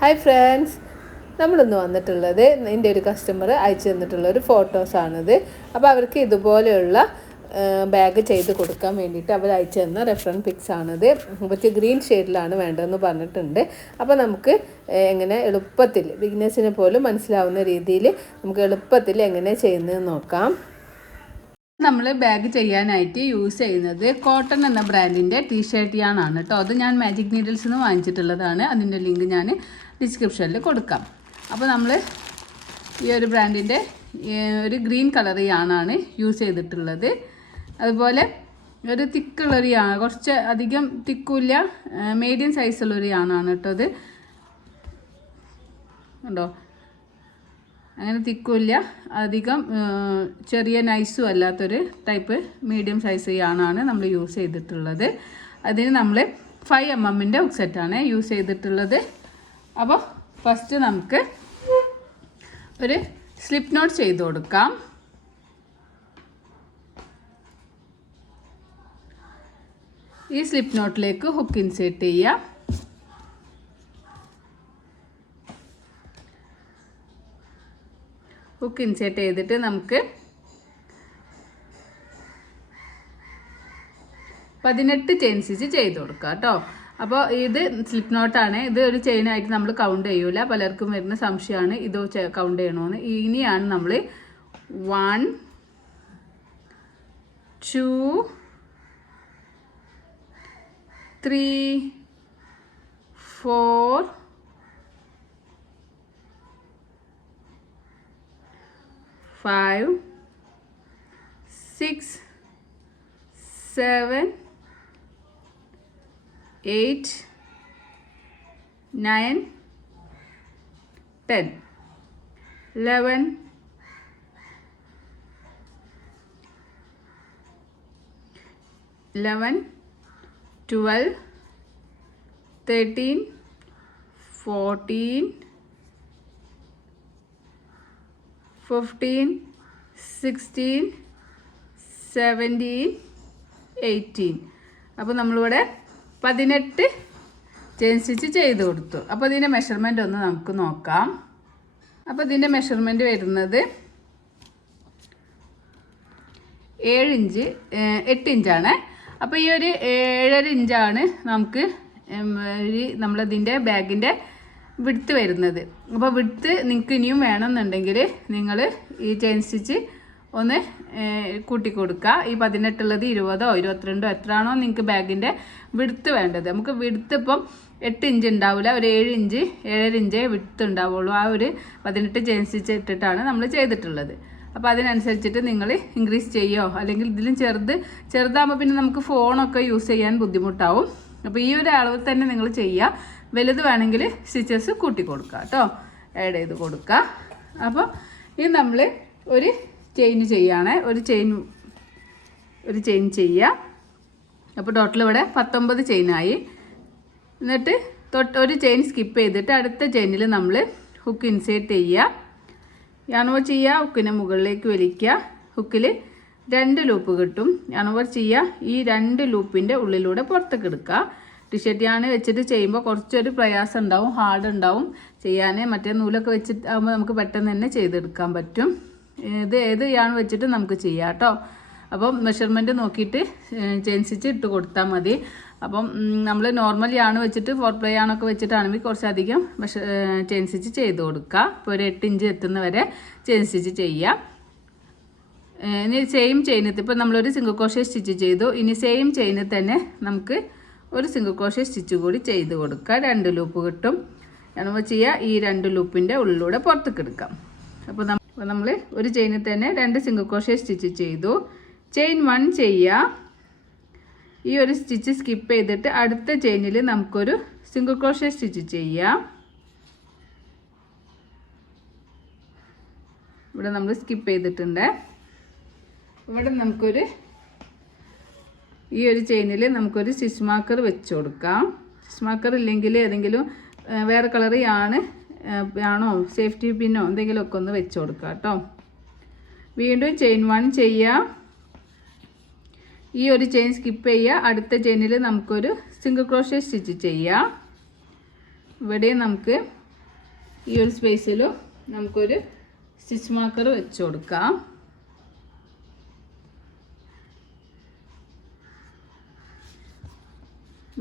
Hi friends, നമ്മളിന്ന് വന്നിട്ടുള്ളത് എൻ്റെ ഒരു കസ്റ്റമർ അയച്ചു തന്നിട്ടുള്ള ഒരു ഫോട്ടോസാണിത്. അപ്പോൾ അവർക്ക് ഇതുപോലെയുള്ള ബാഗ് ചെയ്ത് കൊടുക്കാൻ വേണ്ടിയിട്ട് അവർ അയച്ചു തന്ന റെഫറൻസ് പിക്സ് ആണിത്. അവർക്ക് ഗ്രീൻ ഷെയ്ഡിലാണ് വേണ്ടതെന്ന് പറഞ്ഞിട്ടുണ്ട്. അപ്പോൾ നമുക്ക് എങ്ങനെ എളുപ്പത്തിൽ ബിഗിനേഴ്സിനെ പോലും മനസ്സിലാവുന്ന രീതിയിൽ നമുക്ക് എളുപ്പത്തിൽ എങ്ങനെ ചെയ്യുന്നതെന്ന് നോക്കാം. നമ്മൾ ബാഗ് ചെയ്യാനായിട്ട് യൂസ് ചെയ്യുന്നത് കോട്ടൺ എന്ന ബ്രാൻഡിൻ്റെ ടീഷർട്ട് യാണാണ് കേട്ടോ. അത് ഞാൻ മാജിക് നീഡിൽസിൽ നിന്ന് വാങ്ങിച്ചിട്ടുള്ളതാണ്. അതിൻ്റെ ലിങ്ക് ഞാൻ ഡിസ്ക്രിപ്ഷനിൽ കൊടുക്കാം. അപ്പോൾ നമ്മൾ ഈ ഒരു ബ്രാൻഡിൻ്റെ ഒരു ഗ്രീൻ കളർ യാണാണ് യൂസ് ചെയ്തിട്ടുള്ളത്. അതുപോലെ ഒരു തിക്കുള്ളൊരു യാണ്, കുറച്ച് അധികം തിക്കില്ല, മീഡിയം സൈസുള്ളൊരു യാണാണ് കേട്ടോ. അത് ഉണ്ടോ, അങ്ങനെ തിക്കുമില്ല, അധികം ചെറിയ നൈസും അല്ലാത്തൊരു ടൈപ്പ് മീഡിയം സൈസ് യാണാണ് നമ്മൾ യൂസ് ചെയ്തിട്ടുള്ളത്. അതിന് നമ്മൾ 5 mm ഹുക്ക് സെറ്റാണ് യൂസ് ചെയ്തിട്ടുള്ളത്. അപ്പോൾ ഫസ്റ്റ് നമുക്ക് ഒരു സ്ലിപ്പ് നോട്ട് ചെയ്ത് കൊടുക്കാം. ഈ സ്ലിപ്പ് നോട്ടിലേക്ക് ഹുക്ക് ഇൻസേർട്ട് ചെയ്യാം. ഹുക്ക് ഇൻസേർട്ട് ചെയ്തിട്ട് നമുക്ക് 18 ചെയിൻ സ്റ്റിച്ച് ചെയ്ത് കൊടുക്കാം കേട്ടോ. അപ്പോൾ ഇത് സ്ലിപ്പ് നോട്ടാണ്. ഇത് ഒരു ചെയിനായിട്ട് നമ്മൾ കൗണ്ട് ചെയ്യൂല. പലർക്കും വരുന്ന സംശയമാണ് ഇത് കൗണ്ട് ചെയ്യണമെന്ന്. ഇനിയാണ് നമ്മൾ 1 2 3 4 5 6 7 8 9 10 11 12 13 14 15 16 17 18. അപ്പോൾ നമ്മളിവിടെ 18 ചെയിൻ സ്റ്റിച്ച് ചെയ്ത് കൊടുത്തു. അപ്പോൾ ഇതിൻ്റെ മെഷർമെൻ്റ് ഒന്ന് നമുക്ക് നോക്കാം. അപ്പോൾ ഇതിൻ്റെ മെഷർമെൻറ്റ് വരുന്നത് 7 ഇഞ്ച് 8 ഇഞ്ചാണ്. അപ്പോൾ ഈ ഒരു 7.5 ഇഞ്ചാണ് നമുക്ക് നമ്മളതിൻ്റെ ബാഗിൻ്റെ വിഡ്ത്ത് വരുന്നത്. അപ്പോൾ വിഡ്ത്ത് നിങ്ങൾക്ക് ഇനിയും വേണമെന്നുണ്ടെങ്കിൽ നിങ്ങൾ ഈ ചെയിൻ സ്റ്റിച്ച് ഒന്ന് കൂട്ടി കൊടുക്കുക. ഈ 18 ഉള്ളത് 20 22 എത്രയാണോ നിങ്ങൾക്ക് ബാഗിൻ്റെ വിഡ്ത്ത് വേണ്ടത്. നമുക്ക് വിഡ്ത്ത് ഇപ്പം 8 ഇഞ്ച് ഉണ്ടാവില്ല, ഒരു 7 ഇഞ്ച് 7.5 ഇഞ്ചേ വിഡ്ത്ത് ഉണ്ടാവുള്ളൂ. ആ ഒരു 18 ചെയിൻ സ്റ്റിച്ച് ഇട്ടിട്ടാണ് നമ്മൾ ചെയ്തിട്ടുള്ളത്. അപ്പോൾ അതിനനുസരിച്ചിട്ട് നിങ്ങൾ ഇൻക്രീസ് ചെയ്യുമോ, അല്ലെങ്കിൽ ഇതിലും ചെറുതാകുമ്പോൾ പിന്നെ നമുക്ക് ഫോണൊക്കെ യൂസ് ചെയ്യാൻ ബുദ്ധിമുട്ടാവും. അപ്പോൾ ഈ ഒരു അളവിൽ തന്നെ നിങ്ങൾ ചെയ്യുക. വലുത് വേണമെങ്കിൽ സ്റ്റിച്ചസ് കൂട്ടി കൊടുക്കുക കേട്ടോ, ആഡ് ചെയ്ത് കൊടുക്കുക. അപ്പോൾ ഇത് നമ്മൾ ഒരു ചെയിൻ ചെയ്യുകയാണ്. ഒരു ചെയിൻ ചെയ്യുക. അപ്പോൾ ടോട്ടൽ ഇവിടെ 19 ചെയിനായി. എന്നിട്ട് ഒരു ചെയിൻ സ്കിപ്പ് ചെയ്തിട്ട് അടുത്ത ചെയിനിൽ നമ്മൾ ഹുക്ക് ഇൻസേർട്ട് ചെയ്യുക. യാണോവർ ചെയ്യുക, ഹുക്കിനെ മുകളിലേക്ക് വലിക്കുക. ഹുക്കിൽ 2 ലൂപ്പ് കിട്ടും. യാണോവർ ചെയ്യുക, ഈ 2 ലൂപ്പിൻ്റെ ഉള്ളിലൂടെ പുറത്തേക്ക് എടുക്കുക. ടീഷർട്ട് യാണ് വെച്ചിട്ട് ചെയ്യുമ്പോൾ കുറച്ചൊരു പ്രയാസം ഉണ്ടാവും, ഹാർഡ് ഉണ്ടാവും ചെയ്യാൻ. മറ്റേ നൂലൊക്കെ വെച്ചിട്ട് ആകുമ്പോൾ നമുക്ക് പെട്ടെന്ന് തന്നെ ചെയ്തെടുക്കാൻ പറ്റും. ഇത് ഏത് യാണ് വെച്ചിട്ട് നമുക്ക് ചെയ്യാം കേട്ടോ. അപ്പം മെഷർമെൻറ്റ് നോക്കിയിട്ട് ചെയിൻ സ്റ്റിച്ച് ഇട്ട് കൊടുത്താൽ മതി. അപ്പം നമ്മൾ നോർമൽ യാണ് വെച്ചിട്ട് 4 പ്ലേ യാണൊക്കെ വെച്ചിട്ടാണെങ്കിൽ കുറച്ചധികം ചെയിൻ സ്റ്റിച്ച് ചെയ്ത് കൊടുക്കുക. ഇപ്പോൾ ഒരു 8 ഇഞ്ച് എത്തുന്ന വരെ ചെയിൻ സ്റ്റിച്ച് ചെയ്യുക. ഇനി സെയിം ചെയിനത്ത് ഇപ്പോൾ നമ്മളൊരു സിംഗിൾ ക്രോഷേ സ്റ്റിച്ച് ചെയ്തു. ഇനി സെയിം ചെയിനിൽ തന്നെ നമുക്ക് ഒരു സിംഗിൾ ക്രോഷേ സ്റ്റിച്ച് കൂടി ചെയ്ത് കൊടുക്കുക. 2 ലൂപ്പ് കിട്ടും. നമ്മൾ ചെയ്യുക, ഈ 2 ലൂപ്പിൻ്റെ ഉള്ളിലൂടെ പുറത്തേക്ക് എടുക്കാം. അപ്പോൾ നമ്മൾ ഒരു ചെയിനിൽ തന്നെ 2 സിംഗിൾ ക്രോഷേ സ്റ്റിച്ച് ചെയ്തു. ചെയിൻ 1 ചെയ്യുക. ഈ ഒരു സ്റ്റിച്ച് സ്കിപ്പ് ചെയ്തിട്ട് അടുത്ത ചെയിനിൽ നമുക്കൊരു സിംഗിൾ ക്രോഷേ സ്റ്റിച്ച് ചെയ്യാം. ഇവിടെ നമ്മൾ സ്കിപ്പ് ചെയ്തിട്ടുണ്ട്. ഇവിടെ നമുക്കൊരു ഈ ഒരു ചെയിനിൽ നമുക്കൊരു സ്റ്റിച്ച് മാർക്കർ വെച്ച് കൊടുക്കാം. സ്റ്റിച്ച് മാർക്കർ ഇല്ലെങ്കിൽ ഏതെങ്കിലും വേറെ കളർ ആണോ സേഫ്റ്റി പിന്നോ എന്തെങ്കിലുമൊക്കെ ഒന്ന് വെച്ച് കൊടുക്കാം കേട്ടോ. വീണ്ടും ചെയിൻ 1 ചെയ്യുക. ഈ ഒരു ചെയിൻ സ്കിപ്പ് ചെയ്യുക. അടുത്ത ചെയിനിൽ നമുക്കൊരു സിംഗിൾ ക്രോഷേ സ്റ്റിച്ച് ചെയ്യാം. ഇവിടെ നമുക്ക് ഈ ഒരു സ്പേസിലും നമുക്കൊരു സ്റ്റിച്ച് മാർക്കർ വെച്ച് കൊടുക്കാം.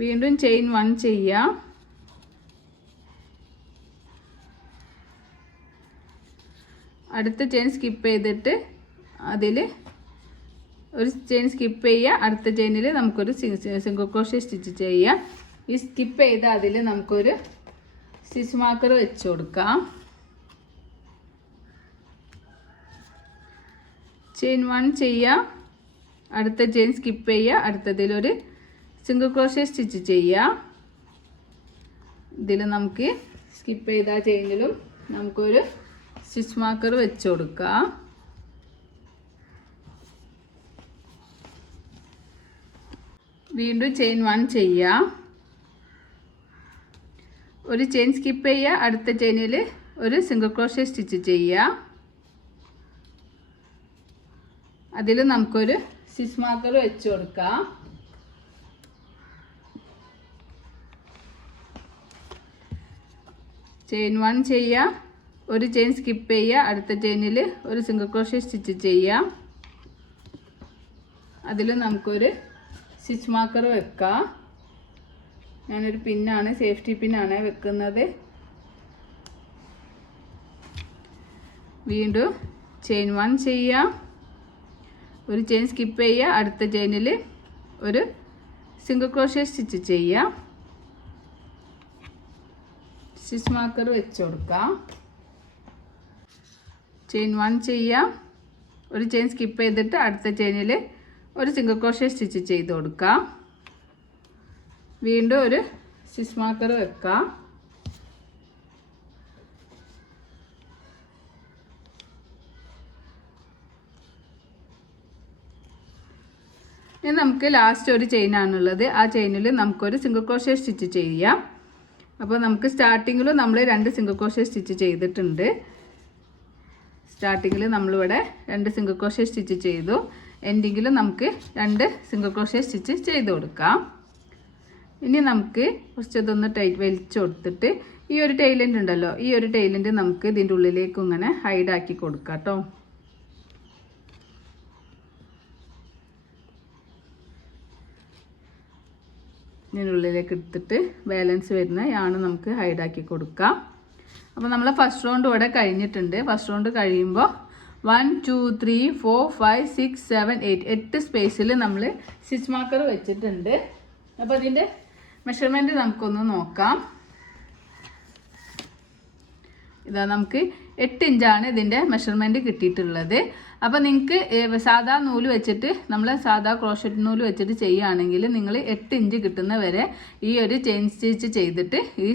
വീണ്ടും ചെയിൻ 1 ചെയ്യാം. അടുത്ത ചെയിൻ സ്കിപ്പ് ചെയ്തിട്ട് അതിൽ ഒരു ചെയിൻ സ്കിപ്പ് ചെയ്യുക. അടുത്ത ചെയിനിൽ നമുക്കൊരു സിംഗിൾ ക്രോഷ്യ സ്റ്റിച്ച് ചെയ്യാം. ഈ സ്കിപ്പ് ചെയ്ത അതിൽ നമുക്കൊരു സ്റ്റിച്ച് മാർക്കർ വെച്ച് കൊടുക്കാം. ചെയിൻ 1 ചെയ്യുക. അടുത്ത ചെയിൻ സ്കിപ്പ് ചെയ്യുക. അടുത്തതിലൊരു സിംഗിൾ ക്രോഷ്യ സ്റ്റിച്ച് ചെയ്യുക. ഇതിൽ നമുക്ക് സ്കിപ്പ് ചെയ്ത ചെയിനിലും നമുക്കൊരു സ്റ്റിച്ച് മാർക്കർ വെച്ച് കൊടുക്കാം. വീണ്ടും ചെയിൻ 1 ചെയ്യുക. ഒരു ചെയിൻ സ്കിപ്പ് ചെയ്യുക. അടുത്ത ചെയിനിൽ ഒരു സിംഗിൾ ക്രോഷ്യ സ്റ്റിച്ച് ചെയ്യുക. അതിൽ നമുക്കൊരു സ്റ്റിച്ച് മാർക്കർ വെച്ച് കൊടുക്കാം. ചെയിൻ 1 ചെയ്യുക. ഒരു ചെയിൻ സ്കിപ്പ് ചെയ്യുക. അടുത്ത ചെയിനിൽ ഒരു സിംഗിൾ ക്രോഷ്യ സ്റ്റിച്ച് ചെയ്യുക. അതിൽ നമുക്കൊരു സ്റ്റിച്ച് മാർക്കർ വെക്കാം. ഞാനൊരു പിന്നാണ്, സേഫ്റ്റി പിന്നാണ് വെക്കുന്നത്. വീണ്ടും ചെയിൻ 1 ചെയ്യുക. ഒരു ചെയിൻ സ്കിപ്പ് ചെയ്യുക. അടുത്ത ചെയിനിൽ ഒരു സിംഗിൾ ക്രോഷ്യ സ്റ്റിച്ച് ചെയ്യുക. സ്റ്റിച്ച് മാർക്കർ വെച്ച് കൊടുക്കാം. ചെയിൻ 1 ചെയ്യുക. ഒരു ചെയിൻ സ്കിപ്പ് ചെയ്തിട്ട് അടുത്ത ചെയിനിൽ ഒരു സിംഗിൾ ക്രോഷ്യ സ്റ്റിച്ച് ചെയ്ത് കൊടുക്കാം. വീണ്ടും ഒരു സ്റ്റിച്ച് മാർക്കർ വെക്കാം. ഇനി നമുക്ക് ലാസ്റ്റ് ഒരു ചെയിനാണുള്ളത്. ആ ചെയിനിൽ നമുക്കൊരു സിംഗിൾ ക്രോഷ്യ സ്റ്റിച്ച് ചെയ്യാം. അപ്പോൾ നമുക്ക് സ്റ്റാർട്ടിങ്ങിൽ നമ്മൾ 2 സിംഗിൾ ക്രോഷ്യ സ്റ്റിച്ച് ചെയ്തിട്ടുണ്ട്. സ്റ്റാർട്ടിങ്ങിൽ നമ്മളിവിടെ 2 സിംഗിൾ ക്രോഷ്യ സ്റ്റിച്ച് ചെയ്തു. എൻഡിങ്ങിൽ നമുക്ക് 2 സിംഗിൾ ക്രോഷ്യ സ്റ്റിച്ച് ചെയ്ത് കൊടുക്കാം. ഇനി നമുക്ക് കുറച്ചതൊന്ന് ടൈറ്റ് വലിച്ചു കൊടുത്തിട്ട് ഈ ഒരു ടൈലൻഡ് ഉണ്ടല്ലോ, ഈ ഒരു ടൈലൻഡ് നമുക്ക് ഇതിൻ്റെ ഉള്ളിലേക്ക് ഇങ്ങനെ ഹൈഡാക്കി കൊടുക്കാം കേട്ടോ. ഇതിനുള്ളിലേക്ക് എടുത്തിട്ട് ബാലൻസ് വരുന്ന യാണ് നമുക്ക് ഹൈഡാക്കി കൊടുക്കാം. അപ്പോൾ നമ്മൾ ഫസ്റ്റ് റൗണ്ട് ഇവിടെ കഴിഞ്ഞിട്ടുണ്ട്. ഫസ്റ്റ് റൗണ്ട് കഴിയുമ്പോൾ 1 2 3 4 5 6 7 8 സ്പേസിൽ നമ്മൾ സ്റ്റിച്ച് മാർക്കർ വെച്ചിട്ടുണ്ട്. അപ്പോൾ അതിൻ്റെ മെഷർമെൻറ്റ് നമുക്കൊന്ന് നോക്കാം. ഇതാ നമുക്ക് 8 ഇഞ്ചാണ് ഇതിൻ്റെ മെഷർമെൻറ്റ് കിട്ടിയിട്ടുള്ളത്. അപ്പോൾ നിങ്ങൾക്ക് സാധാ നൂല് വെച്ചിട്ട് നമ്മൾ സാധാ ക്രോഷറ്റ് നൂല് വെച്ചിട്ട് ചെയ്യുകയാണെങ്കിൽ നിങ്ങൾ 8 ഇഞ്ച് കിട്ടുന്ന വരെ ഈ ഒരു ചെയിൻ സ്റ്റിച്ച് ചെയ്തിട്ട് ഈ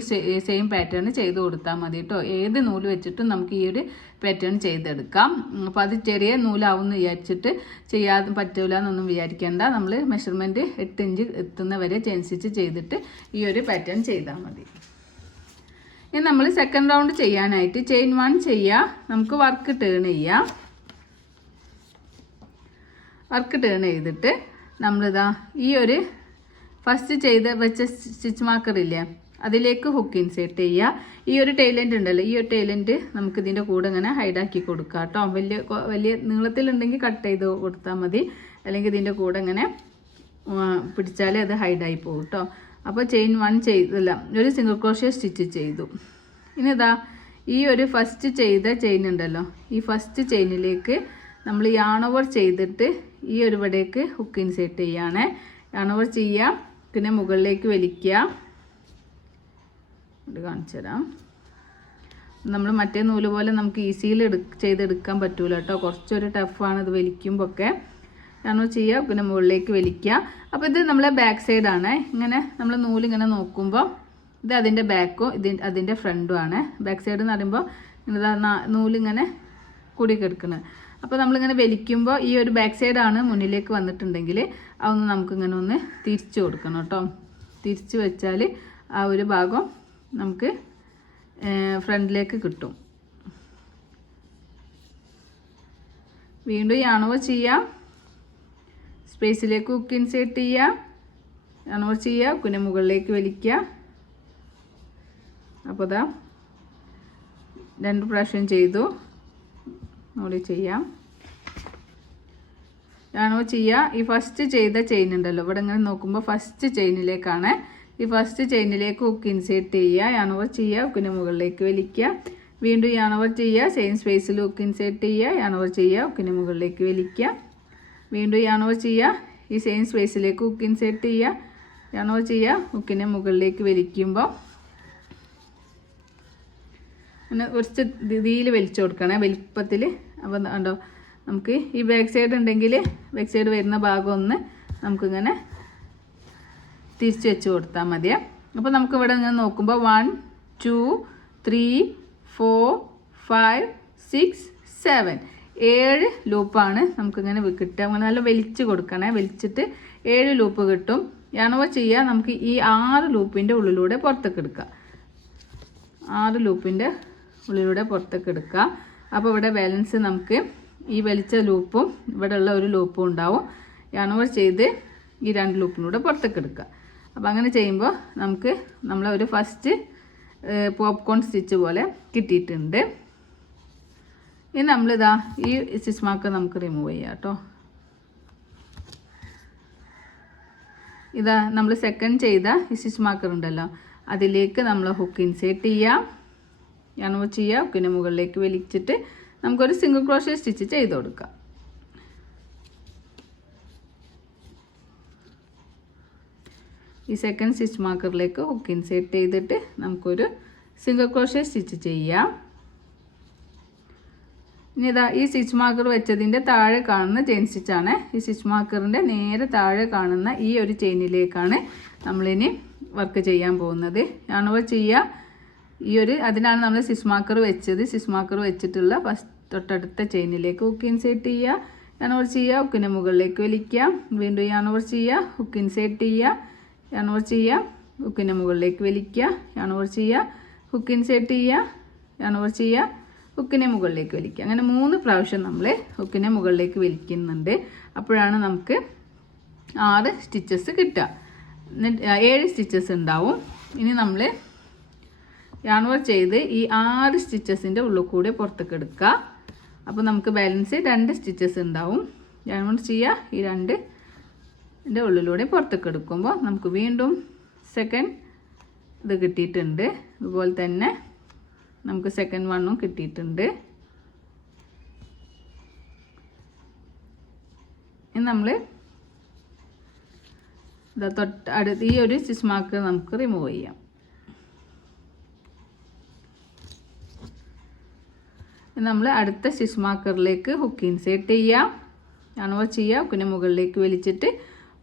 സെയിം പാറ്റേൺ ചെയ്ത് കൊടുത്താൽ മതി കേട്ടോ. ഏത് നൂല് വെച്ചിട്ടും നമുക്ക് ഈ ഒരു പാറ്റേൺ ചെയ്തെടുക്കാം. അപ്പോൾ അത് ചെറിയ നൂലാവുമെന്ന് വിചാരിച്ചിട്ട് ചെയ്യാതെ പറ്റില്ല എന്നൊന്നും വിചാരിക്കേണ്ട. നമ്മൾ മെഷർമെൻറ്റ് 8 ഇഞ്ച് എത്തുന്ന വരെ ചെയിൻ സ്റ്റിച്ച് ചെയ്തിട്ട് ഈ ഒരു പാറ്റേൺ ചെയ്താൽ മതി. ഇനി നമ്മൾ സെക്കൻഡ് റൗണ്ട് ചെയ്യാനായിട്ട് ചെയിൻ 1 ചെയ്യുക. നമുക്ക് വർക്ക് ടേൺ ചെയ്യാം. വർക്ക് ടേൺ ചെയ്തിട്ട് നമ്മളിതാ ഈ ഒരു ഫസ്റ്റ് ചെയ്ത് വെച്ച സ്റ്റിച്ച് മാർക്കർ ഇല്ലേ, അതിലേക്ക് ഹുക്ക് ഇൻസേർട്ട് ചെയ്യുക. ഈ ഒരു ടൈലൻഡ് ഉണ്ടല്ലോ, ഈ ഒരു ടൈലൻഡ് നമുക്ക് ഇതിൻ്റെ കൂടെ ഇങ്ങനെ ഹൈഡാക്കി കൊടുക്കുക കേട്ടോ. വലിയ നീളത്തിലുണ്ടെങ്കിൽ കട്ട് ചെയ്ത് കൊടുത്താൽ മതി. അല്ലെങ്കിൽ ഇതിൻ്റെ കൂടെ ഇങ്ങനെ പിടിച്ചാലേ അത് ഹൈഡായി പോകും കേട്ടോ. അപ്പോൾ ചെയിൻ 1 ചെയ്തില്ല, ഒരു സിംഗിൾ ക്രോഷ്യ സ്റ്റിച്ച് ചെയ്തു. ഇനി ഇതാ ഈ ഒരു ഫസ്റ്റ് ചെയ്ത ചെയിൻ ഉണ്ടല്ലോ, ഈ ഫസ്റ്റ് ചെയിനിലേക്ക് നമ്മൾ യാൺ ഓവർ ചെയ്തിട്ട് ഈ ഒരു ഇവിടേക്ക് ഹുക്ക് ഇൻസേർട്ട് ചെയ്യുകയാണ്. യാൺ ഓവർ ചെയ്യുക, പിന്നെ മുകളിലേക്ക് വലിക്കുക. ഇത് കാണിച്ചു തരാം. നമ്മൾ മറ്റേ നൂല് പോലെ നമുക്ക് ഈസിയിൽ ചെയ്തെടുക്കാൻ പറ്റൂല കേട്ടോ. കുറച്ചൊരു ടഫാണ് ഇത് വലിക്കുമ്പോൾ ഒക്കെ. യാൺ ഓവർ ചെയ്യുക, പിന്നെ മുകളിലേക്ക് വലിക്കുക. അപ്പോൾ ഇത് നമ്മളെ ബാക്ക് സൈഡാണ്. ഇങ്ങനെ നമ്മൾ നൂലിങ്ങനെ നോക്കുമ്പോൾ ഇത് അതിൻ്റെ ബാക്കും അതിൻ്റെ ഫ്രണ്ടും ആണ്. ബാക്ക് സൈഡ് എന്ന് പറയുമ്പോൾ നൂലിങ്ങനെ കൂടി കിടക്കുന്നത്. അപ്പോൾ നമ്മളിങ്ങനെ വലിക്കുമ്പോൾ ഈ ഒരു ബാക്ക് സൈഡാണ് മുന്നിലേക്ക് വന്നിട്ടുണ്ടെങ്കിൽ അതൊന്ന് നമുക്കിങ്ങനെ ഒന്ന് തിരിച്ചു കൊടുക്കണം കേട്ടോ. തിരിച്ച് വെച്ചാൽ ആ ഒരു ഭാഗം നമുക്ക് ഫ്രണ്ടിലേക്ക് കിട്ടും. വീണ്ടും യാൺ ഓവർ ചെയ്യുക, സ്പേസിലേക്ക് ഹുക്ക് ഇൻസേർട്ട് ചെയ്യുക, യാൺ ഓവർ ചെയ്യുക, പിന്നെ മുകളിലേക്ക് വലിക്കുക. അപ്പോൾ ഇതാ 2 പ്രാവശ്യം ചെയ്തു. നോടി ചെയ്യാം. ആണോ ചെയ്യുക. ഈ ഫസ്റ്റ് ചെയ്ത ചെയിൻ ഉണ്ടല്ലോ, ഇവിടെ ഇങ്ങനെ നോക്കുമ്പോൾ ഫസ്റ്റ് ചെയിനിലേക്കാണ്. ഈ ഫസ്റ്റ് ചെയിനിലേക്ക് ഹുക്ക് ഇൻസേർട്ട് ചെയ്യുക. യാണോവർ ചെയ്യുക, ഹുക്കിന് മുകളിലേക്ക് വലിക്കുക. വീണ്ടും യാണോവർ ചെയ്യുക, സെയിം സ്പേസിൽ ഹുക്ക് ഇൻസേർട്ട് ചെയ്യുക. യാണോവർ ചെയ്യുക, ഹുക്കിന് മുകളിലേക്ക് വലിക്കുക. വീണ്ടും യാണോവർ ചെയ്യുക, ഈ സെയിം സ്പേസിലേക്ക് ഹുക്ക് ഇൻസേർട്ട് ചെയ്യുക. യാണോവർ ചെയ്യുക, ഹുക്കിനെ മുകളിലേക്ക് വലിക്കുമ്പോൾ അങ്ങനെ കുറച്ച് രീതിയിൽ വലിച്ചു കൊടുക്കണേ, വലിപ്പത്തിൽ. അപ്പോൾ ഉണ്ടോ, നമുക്ക് ഈ ബാക്ക് സൈഡ് ഉണ്ടെങ്കിൽ ബാക്ക് സൈഡ് വരുന്ന ഭാഗം ഒന്ന് നമുക്കിങ്ങനെ തിരിച്ച് വെച്ച് കൊടുത്താൽ മതിയേ. അപ്പോൾ നമുക്കിവിടെ ഇങ്ങനെ നോക്കുമ്പോൾ 1 2 3 4 5 6 7 7 ലൂപ്പാണ് നമുക്കിങ്ങനെ കിട്ടുക. അങ്ങനെ നല്ല വലിച്ച് കൊടുക്കണേ. വലിച്ചിട്ട് 7 ലൂപ്പ് കിട്ടും. യാണോ ചെയ്യുക, നമുക്ക് ഈ 6 ലൂപ്പിൻ്റെ ഉള്ളിലൂടെ പുറത്തേക്ക് എടുക്കുക. 6 ലൂപ്പിൻ്റെ ഉള്ളിലൂടെ പുറത്തേക്ക് എടുക്കുക. അപ്പോൾ ഇവിടെ ബാലൻസ് നമുക്ക് ഈ വലിച്ച ലൂപ്പും ഇവിടെ ഉള്ള ഒരു ലൂപ്പും ഉണ്ടാവും. യാണോവർ ചെയ്ത് ഈ 2 ലൂപ്പിലൂടെ പുറത്തേക്ക് എടുക്കുക. അപ്പോൾ അങ്ങനെ ചെയ്യുമ്പോൾ നമുക്ക് ഒരു ഫസ്റ്റ് പോപ്കോൺ സ്റ്റിച്ച് പോലെ കിട്ടിയിട്ടുണ്ട്. ഇനി നമ്മളിതാ ഈ സ്റ്റിച്ച് മാർക്ക് നമുക്ക് റിമൂവ് ചെയ്യാം കേട്ടോ. ഇതാ നമ്മൾ സെക്കൻഡ് ചെയ്ത ഈ സ്റ്റിച്ച് മാർക്കർ ഉണ്ടല്ലോ, അതിലേക്ക് നമ്മൾ ഹുക്ക് ഇൻസേർട്ട് ചെയ്യാം. യാണോവർ ചെയ്യുക, ഹുക്കിന് മുകളിലേക്ക് വലിച്ചിട്ട് നമുക്കൊരു സിംഗിൾ ക്രോഷ്യ സ്റ്റിച്ച് ചെയ്ത് കൊടുക്കാം. ഈ സെക്കൻഡ് സ്റ്റിച്ച് മാർക്കറിലേക്ക് ഹുക്ക് ഇൻസേർട്ട് ചെയ്തിട്ട് നമുക്കൊരു സിംഗിൾ ക്രോഷ്യ സ്റ്റിച്ച് ചെയ്യാം. ഇനി ഇതാ ഈ സ്റ്റിച്ച് മാർക്കർ വെച്ചതിൻ്റെ താഴെ കാണുന്ന ചെയിൻ സ്റ്റിച്ചാണ്. ഈ സ്റ്റിച്ച് മാർക്കറിൻ്റെ നേരെ താഴെ കാണുന്ന ഈ ഒരു ചെയിനിലേക്കാണ് നമ്മളിനി വർക്ക് ചെയ്യാൻ പോകുന്നത്. യാണോവർ ചെയ്യുക, ഈ ഒരു അതിനാണ് നമ്മൾ സ്റ്റിച്ച് മാർക്കർ വെച്ചത്. സ്റ്റിച്ച് മാർക്കർ വെച്ചിട്ടുള്ള ഫസ്റ്റ് തൊട്ടടുത്ത ചെയിനിലേക്ക് ഹുക്ക് ഇൻസേർട്ട് ചെയ്യുക. യാണോവർ ചെയ്യുക, ഹുക്കിനെ മുകളിലേക്ക് വലിക്കുക. വീണ്ടും യാണോവർ ചെയ്യുക, ഹുക്ക് ഇൻസേർട്ട് ചെയ്യുക. യാണോവർ ചെയ്യുക, ഹുക്കിനെ മുകളിലേക്ക് വലിക്കുക. യാണോവർ ചെയ്യുക, ഹുക്ക് ഇൻസേർട്ട് ചെയ്യുക. യാണോവർ ചെയ്യുക, ഹുക്കിനെ മുകളിലേക്ക് വലിക്കുക. അങ്ങനെ 3 പ്രാവശ്യം നമ്മൾ ഹുക്കിനെ മുകളിലേക്ക് വലിക്കുന്നുണ്ട്. അപ്പോഴാണ് നമുക്ക് 6 സ്റ്റിച്ചസ് കിട്ടുക. 7 സ്റ്റിച്ചസ് ഉണ്ടാവും. ഇനി നമ്മൾ യാണോവർ ചെയ്ത് ഈ 6 സ്റ്റിച്ചസിൻ്റെ ഉള്ളിൽ കൂടി പുറത്തേക്ക് എടുക്കുക. അപ്പോൾ നമുക്ക് ബാലൻസ് 2 സ്റ്റിച്ചസ് ഉണ്ടാവും. യാണോവർ ചെയ്യുക, ഈ 2ൻ്റെ ഉള്ളിലൂടെ പുറത്തേക്ക് എടുക്കുമ്പോൾ നമുക്ക് വീണ്ടും സെക്കൻഡ് ഇത് കിട്ടിയിട്ടുണ്ട്. അതുപോലെ തന്നെ നമുക്ക് സെക്കൻഡ് വണ്ണും കിട്ടിയിട്ടുണ്ട്. ഇനി നമ്മൾ അടുത്ത് ഈ ഒരു സ്റ്റിച്ച് മാർക്ക് നമുക്ക് റിമൂവ് ചെയ്യാം. നമ്മൾ അടുത്ത സ്റ്റിച്ച് മാർക്കറിലേക്ക് ഹുക്ക് ഇൻസേർട്ട് ചെയ്യാം. യാണോവർ ചെയ്യുക, ഹുക്കിനെ മുകളിലേക്ക് വലിച്ചിട്ട്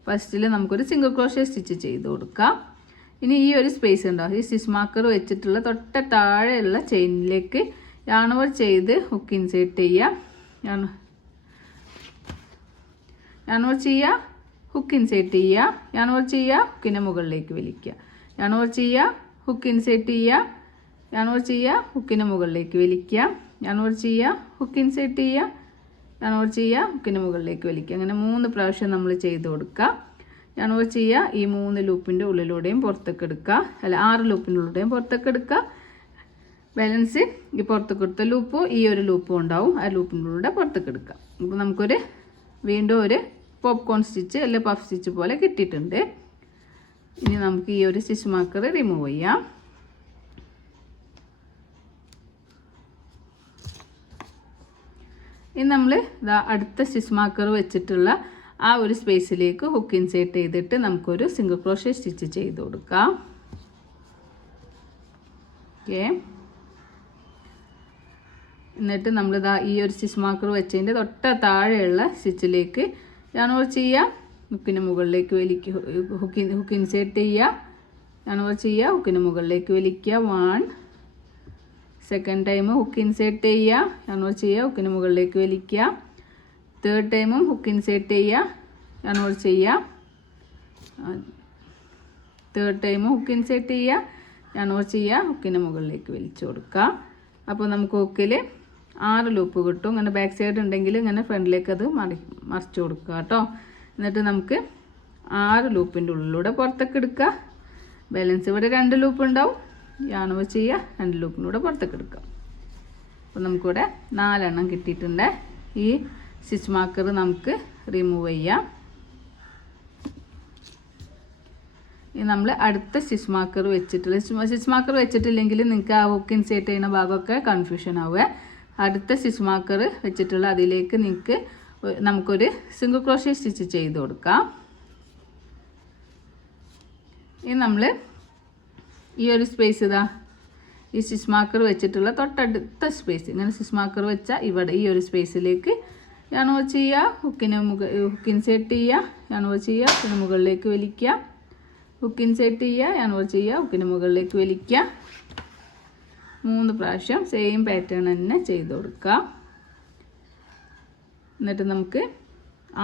ഫസ്റ്റിൽ നമുക്കൊരു സിംഗിൾ ക്രോഷ്യ സ്റ്റിച്ച് ചെയ്ത് കൊടുക്കാം. ഇനി ഈ ഒരു സ്പേസ് ഉണ്ടാവും, ഈ സ്റ്റിച്ച് മാർക്കർ വെച്ചിട്ടുള്ള തൊട്ട താഴെയുള്ള ചെയിനിലേക്ക് യാണോവർ ചെയ്ത് ഹുക്ക് ഇൻസേർട്ട് ചെയ്യാം. യാണോവർ ചെയ്യുക, ഹുക്ക് ഇൻസേർട്ട് ചെയ്യുക. യാണോവർ ചെയ്യുക, ഹുക്കിനെ മുകളിലേക്ക് വലിക്കുക. യാണോവർ ചെയ്യുക, ഹുക്ക് ഇൻസേർട്ട് ചെയ്യുക. യാണോവർ ചെയ്യുക, ഹുക്കിനെ മുകളിലേക്ക് വലിക്കുക. യാണോവർ ചെയ്യുക, ഹുക്ക് ഇൻസേർട്ട് ചെയ്യുക. യാണോവർ ചെയ്യുക, ഹുക്കിന് മുകളിലേക്ക് വലിക്കുക. അങ്ങനെ 3 പ്രാവശ്യം നമ്മൾ ചെയ്ത് കൊടുക്കുക. യാണോവർ ചെയ്യുക, ഈ 3 ലൂപ്പിൻ്റെ ഉള്ളിലൂടെയും പുറത്തേക്ക് എടുക്കുക. അല്ല 6 ലൂപ്പിൻ്റെ ഉള്ളിലൂടെയും പുറത്തേക്ക് എടുക്കുക. ബാലൻസ് ഈ പുറത്തേക്ക് എടുത്ത ലൂപ്പും ഈ ഒരു ലൂപ്പും ഉണ്ടാവും. ആ ലൂപ്പിൻ്റെ ഉള്ളിലൂടെ പുറത്തേക്ക് എടുക്കുക. അപ്പോൾ നമുക്കൊരു വീണ്ടും ഒരു പോപ്കോൺ സ്റ്റിച്ച് അല്ലെങ്കിൽ പഫ് സ്റ്റിച്ച് പോലെ കിട്ടിയിട്ടുണ്ട്. ഇനി നമുക്ക് ഈ ഒരു സ്റ്റിച്ച് മാർക്കർ റിമൂവ് ചെയ്യാം. ഇനി നമ്മൾ അടുത്ത സ്റ്റിച്ച് മാർക്കർ വെച്ചിട്ടുള്ള ആ ഒരു സ്പേസിലേക്ക് ഹുക്ക് ഇൻസേർട്ട് ചെയ്തിട്ട് നമുക്കൊരു സിംഗിൾ ക്രോഷ്യ സ്റ്റിച്ച് ചെയ്ത് കൊടുക്കാം. ഓക്കെ, എന്നിട്ട് നമ്മളിതാ ഈ ഒരു സ്റ്റിച്ച് മാർക്കർ വെച്ചതിൻ്റെ തൊട്ട താഴെയുള്ള സ്റ്റിച്ചിലേക്ക് യാണോവർ ചെയ്യുക, ഹുക്കിന് മുകളിലേക്ക് വലിക്കുക. ഹുക്ക് ഇൻസേർട്ട് ചെയ്യുക. യാണോവർ ചെയ്യുക, ഹുക്കിന് മുകളിലേക്ക് വലിക്കുക. 1 സെക്കൻഡ് ടൈം ഹുക്ക് ഇൻസേർട്ട് ചെയ്യുക. യാണോവർ ചെയ്യുക, ഹുക്കിന് മുകളിലേക്ക് വലിക്കുക. തേർഡ് ടൈമും ഹുക്ക് ഇൻസേർട്ട് ചെയ്യുക. യാണോവർ ചെയ്യുക. തേർഡ് ടൈമും ഹുക്ക് ഇൻസേർട്ട് ചെയ്യുക. യാണോവർ ചെയ്യുക, ഹുക്കിന് മുകളിലേക്ക് വലിച്ചു കൊടുക്കുക. അപ്പോൾ നമുക്ക് ഹുക്കിൽ 6 ലൂപ്പ് കിട്ടും. ഇങ്ങനെ ബാക്ക് സൈഡ് ഉണ്ടെങ്കിൽ ഇങ്ങനെ ഫ്രണ്ടിലേക്ക് അത് മറിച്ച് കൊടുക്കുക കേട്ടോ. എന്നിട്ട് നമുക്ക് 6 ലൂപ്പിൻ്റെ ഉള്ളിലൂടെ പുറത്തേക്ക് എടുക്കുക. ബാലൻസ് ഇവിടെ 2 ലൂപ്പ് ഉണ്ടാവും. യാണോവർ ചെയ്യുക, 2 ലൂപ്പിലൂടെ പുറത്തേക്ക് എടുക്കുക. അപ്പോൾ നമുക്കിവിടെ 4 എണ്ണം കിട്ടിയിട്ടുണ്ട്. ഈ സ്റ്റിച്ച് മാർക്കർ നമുക്ക് റിമൂവ് ചെയ്യാം. ഇനി നമ്മൾ അടുത്ത സ്റ്റിച്ച് മാർക്കർ വെച്ചിട്ടുള്ള സ്റ്റിച്ച് മാർക്കർ വെച്ചിട്ടില്ലെങ്കിൽ നിങ്ങൾക്ക് ആ ഹുക്ക് ഇൻസേർട്ട് ചെയ്യുന്ന ഭാഗമൊക്കെ കൺഫ്യൂഷൻ ആവുക. അടുത്ത സ്റ്റിച്ച് മാർക്കർ വെച്ചിട്ടുള്ള അതിലേക്ക് നമുക്കൊരു സിംഗിൾ ക്രോഷ്യ സ്റ്റിച്ച് ചെയ്ത് കൊടുക്കാം. ഇനി നമ്മൾ ഈ ഒരു സ്പേസ് ഈ സ്റ്റിച്ച് മാർക്കർ വെച്ചിട്ടുള്ള തൊട്ടടുത്ത സ്പേസ് ഇങ്ങനെ സ്റ്റിച്ച് മാർക്കർ വെച്ചാൽ ഇവിടെ ഈ ഒരു സ്പേസിലേക്ക് യാണോ ചെയ്യുക, ഹുക്ക് ഇൻസേർട്ട് ചെയ്യുക, യാണോ ചെയ്യുക, പിന്നെ മുകളിലേക്ക് വലിക്കുക, ഹുക്ക് ഇൻസേർട്ട് ചെയ്യുക, യാണോ ചെയ്യുക, ഹുക്കിന് മുകളിലേക്ക് വലിക്കുക. 3 പ്രാവശ്യം സെയിം പാറ്റേൺ തന്നെ ചെയ്ത് കൊടുക്കുക. എന്നിട്ട് നമുക്ക്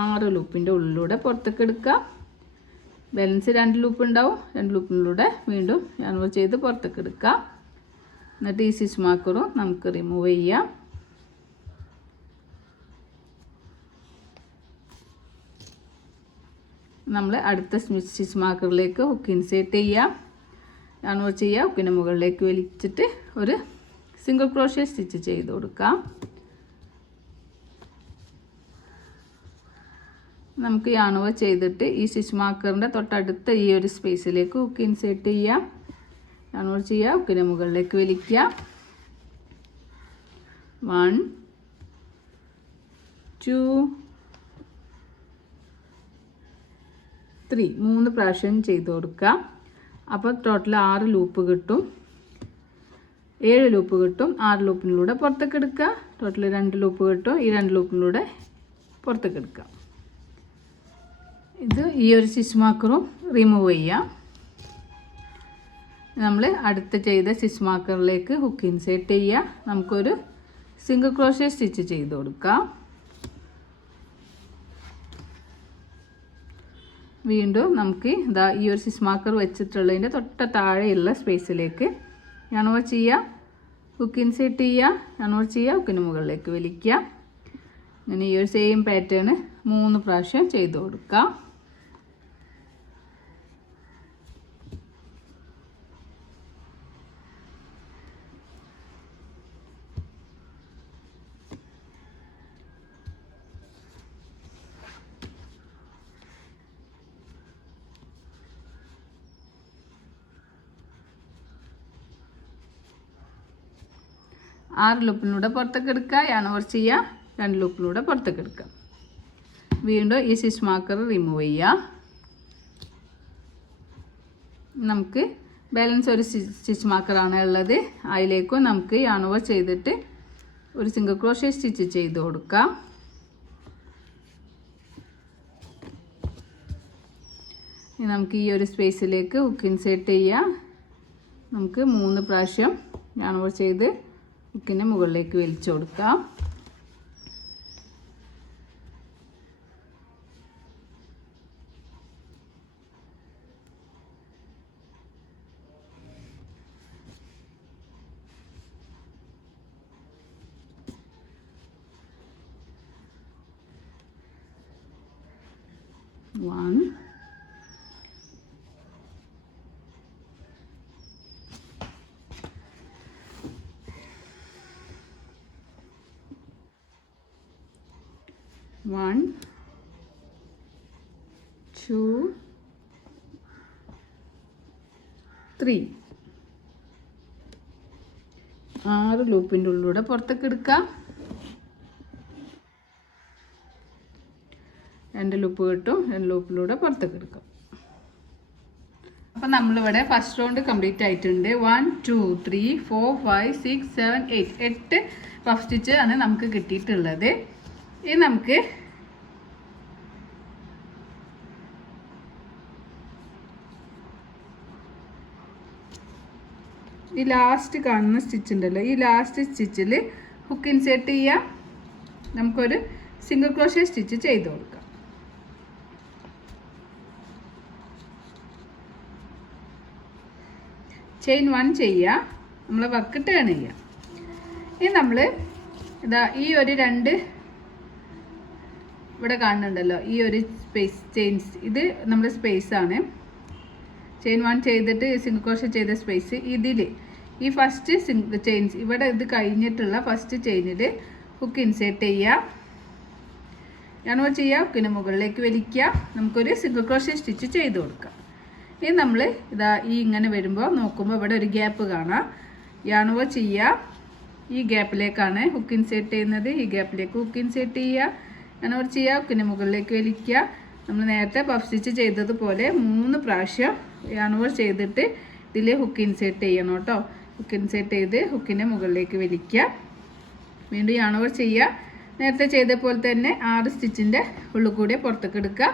6 ലൂപ്പിൻ്റെ ഉള്ളിലൂടെ പുറത്തേക്ക് എടുക്കാം. ബാലൻസ് 2 ലൂപ്പ് ഉണ്ടാവും. 2 ലൂപ്പിലൂടെ വീണ്ടും യാണോ ചെയ്ത് പുറത്തേക്ക് എടുക്കാം. എന്നിട്ട് ഈ സ്റ്റിച്ച് മാർക്കറും നമുക്ക് റിമൂവ് ചെയ്യാം. നമ്മൾ അടുത്ത സ്റ്റിച്ച് മാർക്കറിലേക്ക് ഹുക്ക് ഇൻസേർട്ട് ചെയ്യാം, യാണോ ചെയ്യുക, ഹുക്കിൻ്റെ മുകളിലേക്ക് വലിച്ചിട്ട് ഒരു സിംഗിൾ ക്രോഷ്യ സ്റ്റിച്ച് ചെയ്ത് കൊടുക്കാം. നമുക്ക് യാണോ ചെയ്തിട്ട് ഈ സ്റ്റിച്ച് മാർക്കറിൻ്റെ തൊട്ടടുത്ത ഈ ഒരു സ്പേസിലേക്ക് ഹുക്ക് ഇൻസേർട്ട് ചെയ്യാം, യാണോ ചെയ്യുക, ഹുക്കിൻ്റെ മുകളിലേക്ക് വലിക്കുക. 1 2 3 3 പ്രാവശ്യം ചെയ്ത് കൊടുക്കുക. അപ്പോൾ ടോട്ടൽ 6 ലൂപ്പ് കിട്ടും. 7 ലൂപ്പ് കിട്ടും. 6 ലൂപ്പിലൂടെ പുറത്തേക്ക് എടുക്കുക. ടോട്ടൽ 2 ലൂപ്പ് കിട്ടും. ഈ 2 ലൂപ്പിലൂടെ പുറത്തേക്ക് എടുക്കുക. ഈ ഒരു സ്റ്റിച്ച് മാർക്കറും റിമൂവ് ചെയ്യാം. നമ്മൾ അടുത്ത ചെയ്ത സ്റ്റിച്ച് മാർക്കറിലേക്ക് ഹുക്ക് ഇൻസേർട്ട് ചെയ്യുക. നമുക്കൊരു സിംഗിൾ ക്രോഷ്യ സ്റ്റിച്ച് ചെയ്ത് കൊടുക്കാം. വീണ്ടും നമുക്ക് ഈ ഒരു സ്റ്റിച്ച് മാർക്കർ വെച്ചിട്ടുള്ളതിൻ്റെ തൊട്ട താഴെയുള്ള സ്പേസിലേക്ക് യാണോ ചെയ്യുക, ഹുക്ക് ഇൻസേർട്ട് ചെയ്യുക, യാണോ ചെയ്യുക, ഹുക്കിന് മുകളിലേക്ക് വലിക്കുക. അങ്ങനെ ഈ ഒരു സെയിം പാറ്റേൺ 3 പ്രാവശ്യം ചെയ്ത് കൊടുക്കാം. ആറ് ലൂപ്പിലൂടെ പുറത്തേക്ക് എടുക്കുക, യാണോ ചെയ്യുക, 2 ലൂപ്പിലൂടെ പുറത്തേക്ക് എടുക്കുക. വീണ്ടും ഈ സ്റ്റിച്ച് മാർക്കർ റിമൂവ് ചെയ്യുക. നമുക്ക് ബാലൻസ് ഒരു സ്റ്റിച്ച് മാർക്കറാണ് ഉള്ളത്. അതിലേക്കും നമുക്ക് യാണോ ചെയ്തിട്ട് ഒരു സിംഗിൾ ക്രോഷ്യ സ്റ്റിച്ച് ചെയ്ത് കൊടുക്കാം. ഇനി നമുക്ക് ഈ ഒരു സ്പേസിലേക്ക് ഹുക്ക് ഇൻസേർട്ട് ചെയ്യാം. നമുക്ക് 3 പ്രാവശ്യം യാണോ ചെയ്ത് ഹുക്കിനെ മുകളിലേക്ക് വലിച്ചു കൊടുക്കാം. One, 1 2 3 6 ലൂപ്പിൻ്റെ ഉള്ളിലൂടെ പുറത്തേക്ക് എടുക്കാം. 2 ലൂപ്പ് കിട്ടും. 2 ലൂപ്പിലൂടെ പുറത്തേക്ക് എടുക്കാം. അപ്പം നമ്മളിവിടെ ഫസ്റ്റ് റൗണ്ട് കംപ്ലീറ്റ് ആയിട്ടുണ്ട്. 1 2 3 4 5 6 7 8 പഫ് സ്റ്റിച്ച് ആണ് നമുക്ക് കിട്ടിയിട്ടുള്ളത്. ഇനി നമുക്ക് ഈ ലാസ്റ്റ് കാണുന്ന സ്റ്റിച്ച് ഉണ്ടല്ലോ, ഈ ലാസ്റ്റ് സ്റ്റിച്ചിൽ ഹുക്ക് ഇൻസേർട്ട് ചെയ്യാം. നമുക്കൊരു സിംഗിൾ ക്രോഷ്യ സ്റ്റിച്ച് ചെയ്ത് കൊടുക്കാം. ചെയിൻ 1 ചെയ്യുക. നമ്മൾ വർക്ക് ടേൺ ചെയ്യുക. ഇനി നമ്മൾ ഈ ഒരു 2 ഇവിടെ കാണുന്നുണ്ടല്ലോ, ഈ ഒരു സ്പേസ് ചെയിൻസ്, ഇത് നമ്മുടെ സ്പേസാണ്. ചെയിൻ 1 ചെയ്തിട്ട് സിംഗിൾ ക്രോഷ്യ ചെയ്ത സ്പേസ്, ഈ ഫസ്റ്റ് ചെയിൻ ഇവിടെ ഇത് കഴിഞ്ഞിട്ടുള്ള ഫസ്റ്റ് ചെയിനിൽ ഹുക്ക് ഇൻസേർട്ട് ചെയ്യുക. യാണോ ചെയ്യുക, ഹുക്കിന് മുകളിലേക്ക് വലിക്കുക. നമുക്കൊരു സിംഗിൾ ക്രോഷ്യ സ്റ്റിച്ച് ചെയ്ത് കൊടുക്കാം. ഇനി നമ്മൾ ഇതാ ഈ ഇങ്ങനെ വരുമ്പോൾ നോക്കുമ്പോൾ ഇവിടെ ഒരു ഗ്യാപ്പ് കാണാം. യാണോ ചെയ്യുക, ഈ ഗ്യാപ്പിലേക്കാണ് ഹുക്ക് ഇൻസേർട്ട് ചെയ്യുന്നത്. ഈ ഗ്യാപ്പിലേക്ക് ഹുക്ക് ഇൻസേർട്ട് ചെയ്യുക. യാണോ ചെയ്യുക, ഹുക്കിന് മുകളിലേക്ക് വലിക്കുക. നമ്മൾ നേരത്തെ പഫ് സ്റ്റിച്ച് ചെയ്തതുപോലെ 3 പ്രാവശ്യം യാണോ ചെയ്തിട്ട് ഇതിൽ ഹുക്ക് ഇൻസേർട്ട് ചെയ്യണം കേട്ടോ. ഹുക്ക് ഇൻസേർട്ട് ചെയ്ത് ഹുക്കിൻ്റെ മുകളിലേക്ക് വലിക്കുക. വീണ്ടും യാണോ ചെയ്യുക. നേരത്തെ ചെയ്ത പോലെ തന്നെ 6 സ്റ്റിച്ചിൻ്റെ ഉള്ളിൽ കൂടി പുറത്തേക്ക് എടുക്കുക.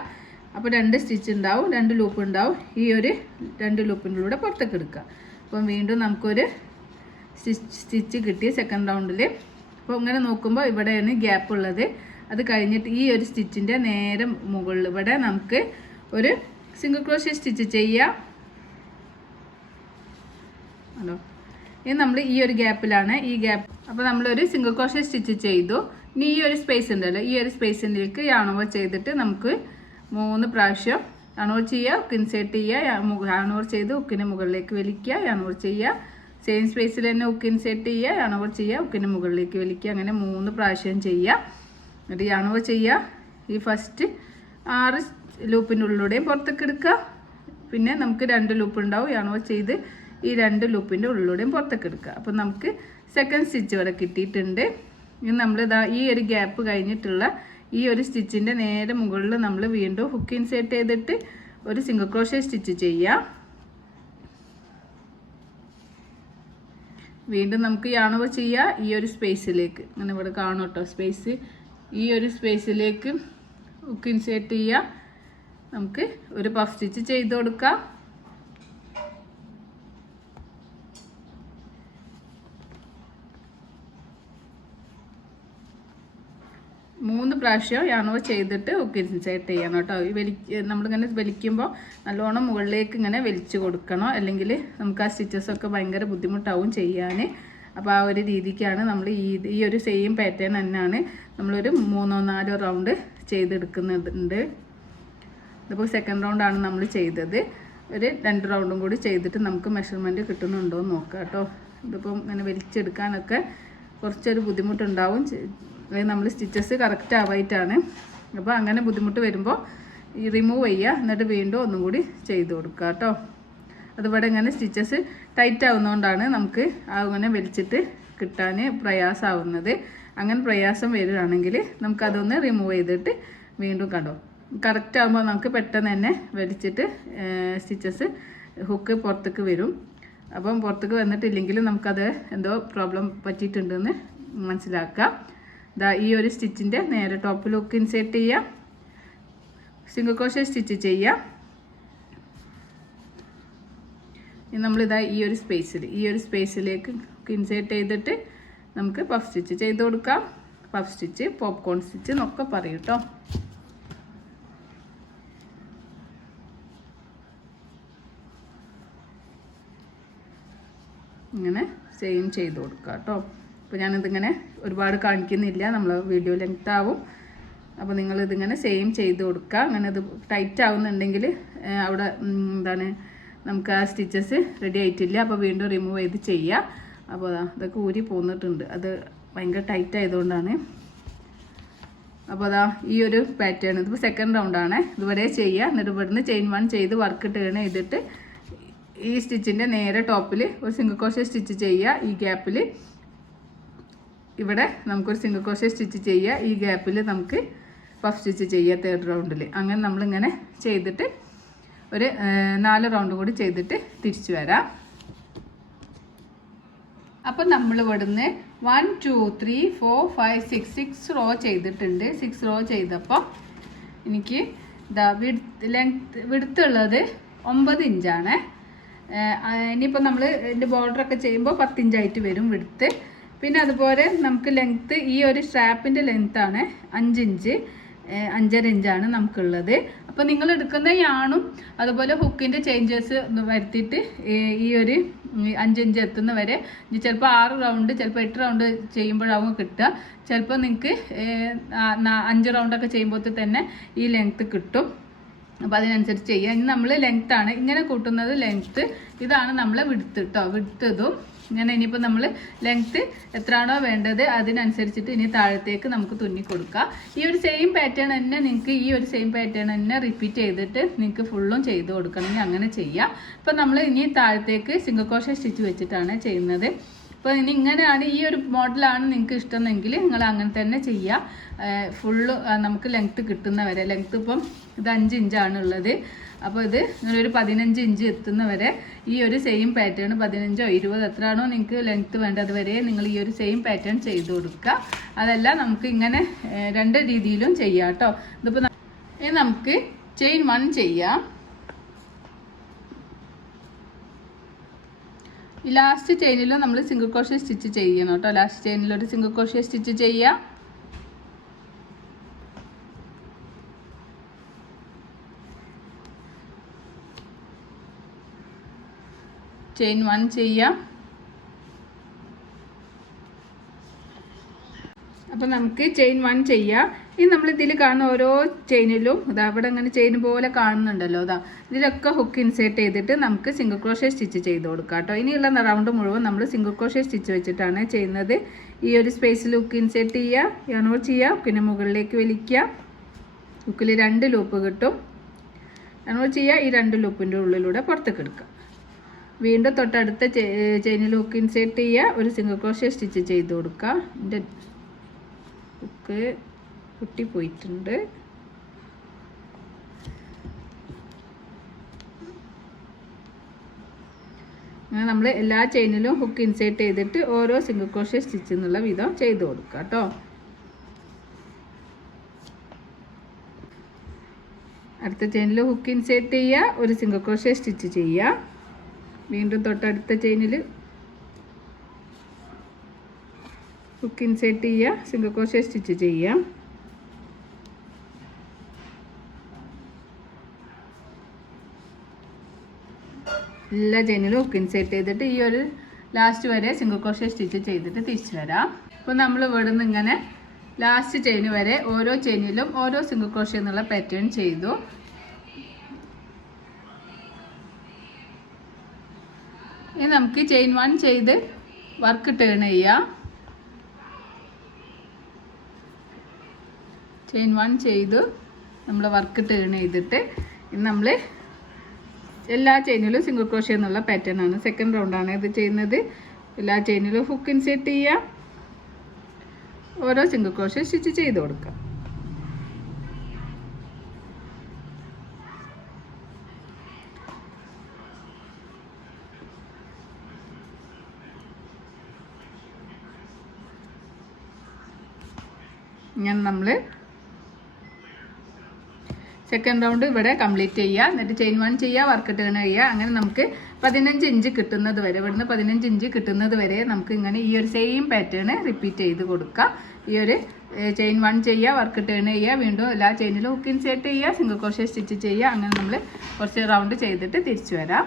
അപ്പോൾ 2 സ്റ്റിച്ച് ഉണ്ടാവും, 2 ലൂപ്പ് ഉണ്ടാവും. ഈ ഒരു 2 ലൂപ്പിൻ്റെ പുറത്തേക്ക് എടുക്കുക. അപ്പം വീണ്ടും നമുക്കൊരു സ്റ്റിച്ച് കിട്ടി സെക്കൻഡ് റൗണ്ടിൽ. അപ്പോൾ ഇങ്ങനെ നോക്കുമ്പോൾ ഇവിടെയാണ് ഗ്യാപ്പ് ഉള്ളത്. അത് കഴിഞ്ഞിട്ട് ഈ ഒരു സ്റ്റിച്ചിൻ്റെ നേരെ മുകളിൽ ഇവിടെ നമുക്ക് ഒരു സിംഗിൾ ക്രോഷ്യ സ്റ്റിച്ച് ചെയ്യാം. ഹലോ, ഇനി നമ്മൾ ഈ ഒരു ഗ്യാപ്പിലാണ് ഈ ഗ്യാപ്പ്. അപ്പോൾ നമ്മളൊരു സിംഗിൾ ക്രോഷ്യ സ്റ്റിച്ച് ചെയ്തു. ഇനി ഈ ഒരു സ്പേസ് ഉണ്ടല്ലോ, ഈ ഒരു സ്പേസിലേക്ക് യാണോ ചെയ്തിട്ട് നമുക്ക് 3 പ്രാവശ്യം യാണോ ചെയ്യുക, ഹുക്ക് ഇൻസേർട്ട് ചെയ്യുക. യാണോ ചെയ്ത് ഹുക്കിന് മുകളിലേക്ക് വലിക്കുക. യാണോ ചെയ്യുക, സെയിം സ്പേസിൽ തന്നെ ഹുക്ക് ഇൻസേർട്ട് ചെയ്യുക. യാണോ ചെയ്യുക, ഹുക്കിന് മുകളിലേക്ക് വലിക്കുക. അങ്ങനെ 3 പ്രാവശ്യം ചെയ്യുക. എന്നിട്ട് യാണോ ചെയ്യുക. ഈ ഫസ്റ്റ് 6 ലൂപ്പിൻ്റെ ഉള്ളിലൂടെയും പുറത്തേക്ക് എടുക്കുക. പിന്നെ നമുക്ക് 2 ലൂപ്പ് ഉണ്ടാവും. യാണോ ചെയ്ത് ഈ 2 ലൂപ്പിൻ്റെ ഉള്ളിലൂടെയും പുറത്തേക്ക് എടുക്കുക. അപ്പം നമുക്ക് സെക്കൻഡ് സ്റ്റിച്ച് ഇവിടെ കിട്ടിയിട്ടുണ്ട്. ഇനി നമ്മളിതാ ഈ ഒരു ഗ്യാപ്പ് കഴിഞ്ഞിട്ടുള്ള ഈ ഒരു സ്റ്റിച്ചിൻ്റെ നേരെ മുകളിൽ നമ്മൾ വീണ്ടും ഹുക്ക് ഇൻസേർട്ട് ചെയ്തിട്ട് ഒരു സിംഗിൾ ക്രോഷ്യ സ്റ്റിച്ച് ചെയ്യാം. വീണ്ടും നമുക്ക് യാണോ ചെയ്യുക. ഈ ഒരു സ്പേസിലേക്ക് അങ്ങനെ ഇവിടെ കാണും കേട്ടോ സ്പേസ്. ഈ ഒരു സ്പേസിലേക്ക് ഹുക്ക് ഇൻസേർട്ട് ചെയ്യുക. നമുക്ക് ഒരു പഫ് സ്റ്റിച്ച് ചെയ്ത് കൊടുക്കാം. മൂന്ന് പ്രാവശ്യം യാണോ ചെയ്തിട്ട് ഹുക്ക് ഇൻസേർട്ട് ചെയ്യണം കേട്ടോ. ഈ നമ്മളിങ്ങനെ വലിക്കുമ്പോൾ നല്ലോണം മുകളിലേക്ക് ഇങ്ങനെ വലിച്ചു കൊടുക്കണം, അല്ലെങ്കിൽ നമുക്ക് ആ സ്റ്റിച്ചസൊക്കെ ഭയങ്കര ബുദ്ധിമുട്ടാവും ചെയ്യാൻ. അപ്പോൾ ആ ഒരു രീതിക്കാണ് നമ്മൾ ഈ ഒരു സെയിം പാറ്റേൺ തന്നെയാണ് നമ്മളൊരു 3-4 റൗണ്ട് ചെയ്തെടുക്കുന്നുണ്ട്. ഇതിപ്പോൾ സെക്കൻഡ് റൗണ്ടാണ് നമ്മൾ ചെയ്തത്. ഒരു 2 റൗണ്ടും കൂടി ചെയ്തിട്ട് നമുക്ക് മെഷർമെൻറ്റ് കിട്ടുന്നുണ്ടോ എന്ന് നോക്കാം കേട്ടോ. ഇതിപ്പം ഇങ്ങനെ വലിച്ചെടുക്കാനൊക്കെ കുറച്ചൊരു ബുദ്ധിമുട്ടുണ്ടാവും. നമ്മൾ സ്റ്റിച്ചസ് കറക്റ്റ് ആവായിട്ടാണ്. അപ്പോൾ അങ്ങനെ ബുദ്ധിമുട്ട് വരുമ്പോൾ ഈ റിമൂവ് ചെയ്യുക, എന്നിട്ട് വീണ്ടും ഒന്നും കൂടി ചെയ്ത് കൊടുക്കുക കേട്ടോ. അതിവിടെ ഇങ്ങനെ സ്റ്റിച്ചസ് ടൈറ്റ് ആവുന്നതുകൊണ്ടാണ് നമുക്ക് അങ്ങനെ വലിച്ചിട്ട് കിട്ടാൻ പ്രയാസമാവുന്നത്. അങ്ങനെ പ്രയാസം വരികയാണെങ്കിൽ നമുക്കതൊന്ന് റിമൂവ് ചെയ്തിട്ട് വീണ്ടും കണ്ടോ കറക്റ്റ് ആകുമ്പോൾ നമുക്ക് പെട്ടെന്ന് തന്നെ വലിച്ചിട്ട് സ്റ്റിച്ചസ് ഹുക്ക് പുറത്തേക്ക് വരും. അപ്പം പുറത്തേക്ക് വന്നിട്ടില്ലെങ്കിൽ നമുക്കത് എന്തോ പ്രോബ്ലം പറ്റിയിട്ടുണ്ടെന്ന് മനസ്സിലാക്കാം. ദാ ഈ ഒരു സ്റ്റിച്ചിൻ്റെ നേരെ ടോപ്പിൽ ഹുക്ക് ഇൻസേർട്ട് ചെയ്യുക, സിംഗിൾ ക്രോഷ്യ സ്റ്റിച്ച് ചെയ്യുക. ഇനി നമ്മളിതാ ഈ ഒരു സ്പേസിലേക്ക് ഹുക്ക് ഇൻസേർട്ട് ചെയ്തിട്ട് നമുക്ക് പഫ് സ്റ്റിച്ച് ചെയ്ത് കൊടുക്കാം. പഫ് സ്റ്റിച്ച്, പോപ്കോൺ സ്റ്റിച്ച് എന്നൊക്കെ പറയും കേട്ടോ. ഇങ്ങനെ സെയിം ചെയ്ത് കൊടുക്കുക കേട്ടോ. അപ്പോൾ ഞാനിതിങ്ങനെ ഒരുപാട് കാണിക്കുന്നില്ല, നമ്മൾ വീഡിയോ ലെങ്ത് ആവും. അപ്പോൾ നിങ്ങളിതിങ്ങനെ സെയിം ചെയ്ത് കൊടുക്കുക. അങ്ങനെ ഇത് ടൈറ്റ് ആവുന്നുണ്ടെങ്കിൽ അവിടെ എന്താണ് നമുക്ക് ആ സ്റ്റിച്ചസ് റെഡി ആയിട്ടില്ല, അപ്പോൾ വീണ്ടും റിമൂവ് ചെയ്ത് ചെയ്യുക. അപ്പോൾ അതൊക്കെ ഊരി പോന്നിട്ടുണ്ട്, അത് ഭയങ്കര ടൈറ്റ് ആയതുകൊണ്ടാണ്. അപ്പോൾ അതാ ഈ ഒരു പാറ്റേൺ ഇതിപ്പോൾ സെക്കൻഡ് റൗണ്ടാണ്. ഇതുവരെ ചെയ്യുക. എന്നിട്ട് ഇവിടുന്ന് ചെയിൻ 1 ചെയ്ത് വർക്ക് ടേൺ ചെയ്തിട്ട് ഈ സ്റ്റിച്ചിൻ്റെ നേരെ ടോപ്പിൽ ഒരു സിംഗിൾ ക്രോഷ്യ സ്റ്റിച്ച് ചെയ്യുക. ഈ ഗ്യാപ്പിൽ ഇവിടെ നമുക്കൊരു സിംഗിൾ ക്രോഷ്യ സ്റ്റിച്ച് ചെയ്യുക. ഈ ഗ്യാപ്പിൽ നമുക്ക് പഫ് സ്റ്റിച്ച് ചെയ്യുക തേർഡ് റൗണ്ടിൽ. അങ്ങനെ നമ്മളിങ്ങനെ ചെയ്തിട്ട് ഒരു 4 റൗണ്ട് കൂടി ചെയ്തിട്ട് തിരിച്ചു വരാം. അപ്പം നമ്മൾ ഇവിടുന്ന് 1 2 3 4 5 6 റോ ചെയ്തിട്ടുണ്ട്. 6 റോ ചെയ്തപ്പോൾ എനിക്ക് ഇതാ വിടുത്തുള്ളത് 9 ഇഞ്ചാണ്. ഇനിയിപ്പോൾ നമ്മൾ ഇതിൻ്റെ ബോർഡറൊക്കെ ചെയ്യുമ്പോൾ 10 ഇഞ്ചായിട്ട് വരും വിടുത്ത്. പിന്നെ അതുപോലെ നമുക്ക് ലെങ്ത്ത് ഈ ഒരു സ്ട്രാപ്പിൻ്റെ ലെങ്ത്താണ് 5 ഇഞ്ച്, 5.5 ഇഞ്ചാണ് നമുക്കുള്ളത്. അപ്പോൾ നിങ്ങൾ എടുക്കുന്ന യാണും അതുപോലെ ഹുക്കിൻ്റെ ചേഞ്ചസ് വരുത്തിയിട്ട് ഈ ഒരു 5 ഇഞ്ച് എത്തുന്ന വരെ ചിലപ്പോൾ 6 റൗണ്ട് ചിലപ്പോൾ 8 റൗണ്ട് ചെയ്യുമ്പോഴാവും കിട്ടുക. ചിലപ്പോൾ നിങ്ങൾക്ക് 5 റൗണ്ടൊക്കെ ചെയ്യുമ്പോൾ തന്നെ ഈ ലെങ്ത്ത് കിട്ടും. അപ്പോൾ അതിനനുസരിച്ച് ചെയ്യുക. ഇനി നമ്മൾ ലെങ്ത്താണ് ഇങ്ങനെ കൂട്ടുന്നത്. ലെങ്ത്ത് ഇതാണ് നമ്മൾ വിടുത്ത് കേട്ടോ. വിടുത്തതും ഇങ്ങനെ ഇനിയിപ്പോൾ നമ്മൾ ലെങ്ത്ത് എത്രയാണോ വേണ്ടത് അതിനനുസരിച്ചിട്ട് ഇനി താഴത്തേക്ക് നമുക്ക് തുന്നി കൊടുക്കാം. ഈ ഒരു സെയിം പാറ്റേൺ തന്നെ നിങ്ങൾക്ക് ഈ ഒരു സെയിം പാറ്റേൺ തന്നെ റിപ്പീറ്റ് ചെയ്തിട്ട് നിങ്ങൾക്ക് ഫുള്ളും ചെയ്ത് കൊടുക്കണമെങ്കിൽ അങ്ങനെ ചെയ്യാം. അപ്പോൾ നമ്മൾ ഇനി താഴത്തേക്ക് സിംഗിൾ ക്രോഷേ സ്റ്റിച്ച് വെച്ചിട്ടാണ് ചെയ്യുന്നത്. അപ്പോൾ ഇനി ഇങ്ങനെയാണ് ഈ ഒരു മോഡലാണ് നിങ്ങൾക്ക് ഇഷ്ടമെങ്കിൽ നിങ്ങൾ അങ്ങനെ തന്നെ ചെയ്യുക. ഫുള്ള് നമുക്ക് ലെങ്ത്ത് കിട്ടുന്നവരെ, ലെങ്ത്ത് ഇപ്പം ഇത് 5 ഇഞ്ചാണ് ഉള്ളത്. അപ്പോൾ ഇത് നിങ്ങളൊരു 15 ഇഞ്ച് എത്തുന്നവരെ ഈ ഒരു സെയിം പാറ്റേൺ 15ഓ 20 എത്രയാണോ നിങ്ങൾക്ക് ലെങ്ത്ത് വേണ്ടത് വരെ നിങ്ങൾ ഈ ഒരു സെയിം പാറ്റേൺ ചെയ്ത് കൊടുക്കുക. അതല്ല നമുക്ക് ഇങ്ങനെ 2 രീതിയിലും ചെയ്യാം കേട്ടോ. ഇതിപ്പോൾ നമുക്ക് ചെയിൻ 1 ചെയ്യാം. ഈ ലാസ്റ്റ് ചെയിനിലും നമ്മൾ സിംഗിൾ ക്രോഷേ സ്റ്റിച്ച് ചെയ്യണം കേട്ടോ. ലാസ്റ്റ് ചെയിനിലൊരു സിംഗിൾ ക്രോഷേ സ്റ്റിച്ച് ചെയ്യാം. ചെയിൻ 1 ചെയ്യാം. അപ്പോൾ നമുക്ക് ചെയിൻ 1 ചെയ്യാം. ഇനി നമ്മൾ ഇതിൽ കാണുന്ന ഓരോ ചെയിനിലും ഇതാ ഇവിടെ അങ്ങനെ ചെയിൻ പോലെ കാണുന്നുണ്ടല്ലോ, ഇതാ ഇതിലൊക്കെ ഹുക്ക് ഇൻസേർട്ട് ചെയ്തിട്ട് നമുക്ക് സിംഗിൾ ക്രോഷേ സ്റ്റിച്ച് ചെയ്ത് കൊടുക്കാം കേട്ടോ. ഇനിയുള്ള റൗണ്ട് മുഴുവൻ നമ്മൾ സിംഗിൾ ക്രോഷേ സ്റ്റിച്ച് വെച്ചിട്ടാണ് ചെയ്യുന്നത്. ഈ ഒരു സ്പേസിൽ ഹുക്ക് ഇൻസേർട്ട് ചെയ്യുക, യാണോ ചെയ്യുക, പിന്നെ മുകളിലേക്ക് വലിക്കുക. ഹുക്കിൽ 2 ലൂപ്പ് കിട്ടും. യാണോ ചെയ്യുക, ഈ 2 ലൂപ്പിൻ്റെ ഉള്ളിലൂടെ പുറത്തേക്ക് എടുക്കുക. വീണ്ടും തൊട്ടടുത്ത ചെയിനിൽ ഹുക്ക് ഇൻസേർട്ട് ചെയ്യുക, ഒരു സിംഗിൾ ക്രോഷേ സ്റ്റിച്ച് ചെയ്ത് കൊടുക്കുക. എൻ്റെ ഹുക്ക് പൊട്ടിപ്പോയിട്ടുണ്ട്. അങ്ങനെ നമ്മൾ എല്ലാ ചെയിനിലും ഹുക്ക് ഇൻസേർട്ട് ചെയ്തിട്ട് ഓരോ സിംഗിൾ ക്രോഷേ സ്റ്റിച്ച് എന്നുള്ള വിധം ചെയ്ത് കൊടുക്കുക കേട്ടോ. അടുത്ത ചെയിനിൽ ഹുക്ക് ഇൻസേർട്ട് ചെയ്യുക, ഒരു സിംഗിൾ ക്രോഷേ സ്റ്റിച്ച് ചെയ്യുക. വീണ്ടും തൊട്ടടുത്ത ചെയിനിൽ ഹുക്ക് ഇൻസേർട്ട് ചെയ്യുക, സിംഗിൾ ക്രോഷേ സ്റ്റിച്ച് ചെയ്യുക. എല്ലാ ചെയിനിലും ഹുക്ക് ഇൻസേർട്ട് ചെയ്തിട്ട് ഈ ഒരു ലാസ്റ്റ് വരെ സിംഗിൾ ക്രോഷേ സ്റ്റിച്ച് ചെയ്തിട്ട് തിരിച്ചു വരാം. അപ്പോൾ നമ്മൾ ഇവിടെ നിന്ന് ഇങ്ങനെ ലാസ്റ്റ് ചെയിൻ വരെ ഓരോ ചെയിനിലും ഓരോ സിംഗിൾ ക്രോഷേ എന്നുള്ള പാറ്റേൺ ചെയ്തു. ഇനി നമുക്ക് ചെയിൻ 1 ചെയ്ത് വർക്ക് ടേൺ ചെയ്യാം. ചെയിൻ 1 ചെയ്തു നമ്മൾ വർക്ക് ടേൺ ചെയ്തിട്ട് ഇനി നമ്മൾ എല്ലാ ചെയിനിലും സിംഗിൾ ക്രോഷേ എന്നുള്ള പാറ്റേൺ ആണ്. സെക്കൻഡ് റൗണ്ടാണ് ഇത് ചെയ്യുന്നത്. എല്ലാ ചെയിനിലും ഹുക്ക് ഇൻസേർട്ട് ചെയ്യുക, ഓരോ സിംഗിൾ ക്രോഷേ സ്റ്റിച്ച് ചെയ്ത് കൊടുക്കുക. ഇങ്ങനെ നമ്മൾ സെക്കൻഡ് റൗണ്ട് ഇവിടെ കംപ്ലീറ്റ് ചെയ്യുക. എന്നിട്ട് ചെയിൻ 1 ചെയ്യുക, വർക്ക് ടേൺ ചെയ്യുക. അങ്ങനെ നമുക്ക് 15 ഇഞ്ച് കിട്ടുന്നത് വരെ, ഇവിടുന്ന് 15 ഇഞ്ച് കിട്ടുന്നത് വരെ നമുക്ക് ഇങ്ങനെ ഈ ഒരു സെയിം പാറ്റേൺ റിപ്പീറ്റ് ചെയ്ത് കൊടുക്കുക. ഈ ഒരു ചെയിൻ 1 ചെയ്യുക, വർക്ക് ടേൺ ചെയ്യുക, വീണ്ടും എല്ലാ ചെയിനിലും ഹുക്ക് ഇൻസേർട്ട് ചെയ്യുക, സിംഗിൾ ക്രോഷേ സ്റ്റിച്ച് ചെയ്യുക. അങ്ങനെ നമ്മൾ കുറച്ച് റൗണ്ട് ചെയ്തിട്ട് തിരിച്ചു വരാം.